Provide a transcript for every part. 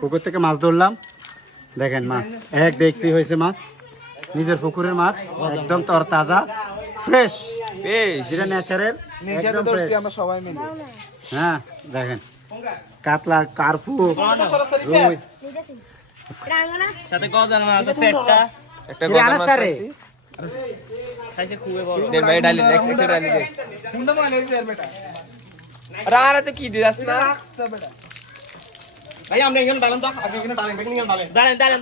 পুকুর থেকে মাছ ধরলাম, দেখেন মাছ এক দেখছি হয়েছে মাছ, নিজের পুকুরের মাছ, একদম তরতাজা ফ্রেশ, যেটা ন্যাচারাল একদম ফ্রেশ। আমরা সবাই মিলে হ্যাঁ দেখেন কাতলা, কার্পু, রুই, সাথে গজার মাছ আছে একটা একটা গজার মাছ খাইছি খাইছে খুবই বড় দেন ভাই ডালি নেক্সট এক্সট্রা ডালি দে কুন্ডা মানে এই স্যার বেটা আরে তো কি দিছস না ভাই আমরা এখানে ডালেন তো আগে এখানে ডালেন এখানে ডালেন দাঁড়ান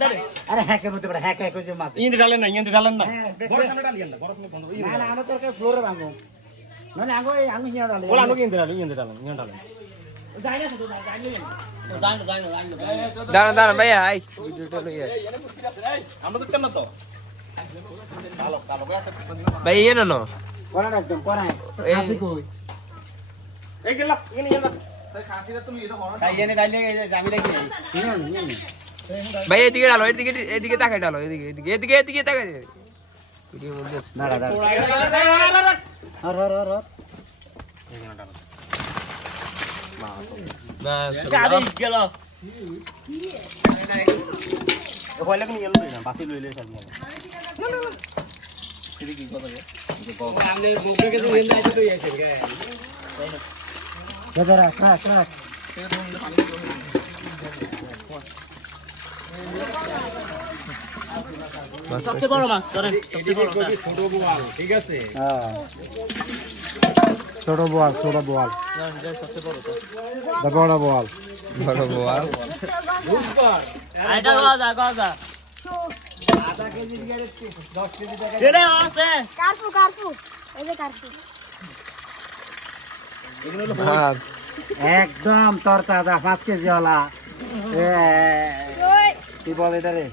আরে হ্যাঁ কেন বলে হ্যাঁ হ্যাঁ কইছে মাছ ইন্দি ডালেন না ইন্দি ডালেন না বড় সামনে ডালিয়েন না বড় সামনে বন্ধ না না আমরা তোর ফ্লোরে ভাঙো মানে আঙ্গো এই আঙ্গো হিয়া ডালে বড় আনো ইন্দি ডালেন ইন্দি ডালেন যাই না শুধু যাই না দাঁড়ান দাঁড়ান ভাই আই ভিডিওটা লইয়া আমরা তো কেন তো কালো কালো আছে ভাই এই না কোনা একদম কোনা আসি কই এই গেল এখানে গেল তাই এনে ডালে আমি দেখি ভাই এদিকে ডালো এদিকে তাকাই ডালো এদিকে তাকাই ভিডিও মধ্যে আছে না না হর হর হর হর বাস গাড়ি গেল কয়লা কোন গেল না বাকি লইলে সব না দাদা রাখ রাখ রাখ সবচেয়ে বড় মাছ ধরেন সবচেয়ে বড় ছোট বোয়াল ঠিক আছে হ্যাঁ ছোট বোয়াল সবচেয়ে বড় তো বড় বোয়াল বড় বোয়াল এটা গজা আধা কেজি দিয়ে 10 কেজি টাকা ছেড়ে আছে কার্পু এই যে কার্পু বাস একদম তরতাজা 5 কেজি ওলা ওই কি বলে এটা রে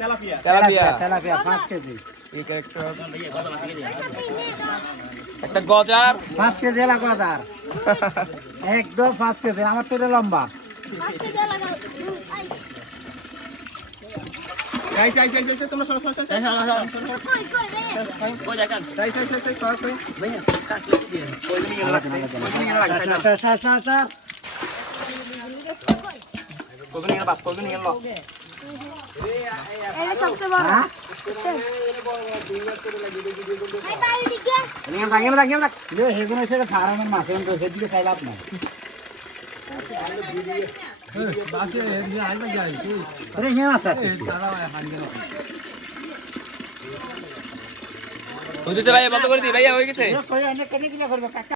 তেলাপিয়া তেলাপিয়া 5 কেজি এই একটা একটা গজার 5 কেজি এলা গজার একদম 5 কেজি আমার তো এটা লম্বা আজকে যা লাগা চাই তোমরা সরো কই কই কই দেখেন চাই ভাইয়া কাটলে দিয়ে কোন গেল বাস কোন গেল এটা সবচেয়ে বড় এই বাইরে দিকে সেগুলো সেটা ফার্মের মাছ এখন তো সেদিকে খাই লাভ নাই আরে হ্যাঁ আছে হইছে ভাই বন্ধ করে দি ভাইয়া হয়ে গেছে কই অনেক কেটে দিলে করবে